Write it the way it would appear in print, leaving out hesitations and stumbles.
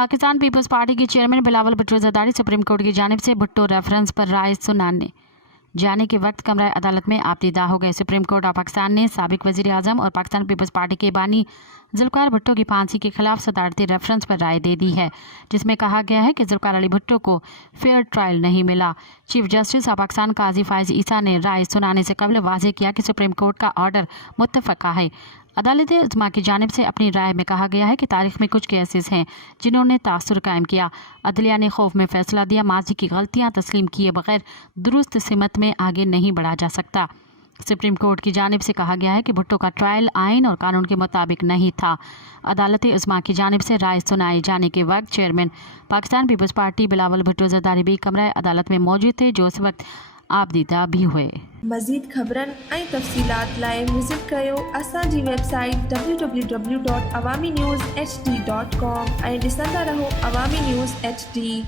Pakistan peoples party के chairman Bilawal Bhutto Zardari supreme court की जानिब से भुट्टो रेफरेंस पर राय सुनाने जाने के वक्त कमरा अदालत में आपदीदा हो गए। सुप्रीम कोर्ट ऑफ पाकिस्तान ने साबिक वजीर आजम और पाकिस्तान पीपल्स पार्टी के बानी जुल्फकार भुट्टो की फांसी के खिलाफ सदारती रेफरेंस पर राय दे दी है, जिसमें कहा गया है कि जुल्फकार अली भुट्टो को फेयर ट्रायल नहीं मिला। चीफ जस्टिस ऑफ पाकिस्तान काजी फायज ईसा ने राय सुनाने से कबल वाज़ेह किया कि सुप्रीम कोर्ट का ऑर्डर मुत्तफ़क़ा है। अदालत उज़्मा की जानिब से अपनी राय में कहा गया है कि तारीख में कुछ केसेस हैं जिन्होंने तासुर कायम किया। अदलिया ने खौफ में फैसला दिया, माजी की गलतियां तस्लीम किए बगैर दुरुस्त सिमत में आगे नहीं बढ़ा जा सकता। सुप्रीम कोर्ट की जानिब से कहा गया है कि भुट्टो का ट्रायल आइन और कानून के मुताबिक नहीं था। अदालत उज़्मा की जानिब से राय सुनाए जाने के वक्त chairman Pakistan peoples party Bilawal Bhutto Zardari भी कमरा अदालत में मौजूद थे, जो उस वक्त आपदीदा भी हुए। मज़ीद ख़बरन ऐं तफ़सीलात लाइ विज़िट कयो असांजी वेबसाइट www.awamiNewsHD.com ऐं ॾिसंदा रहो अवामी न्यूज़ HD।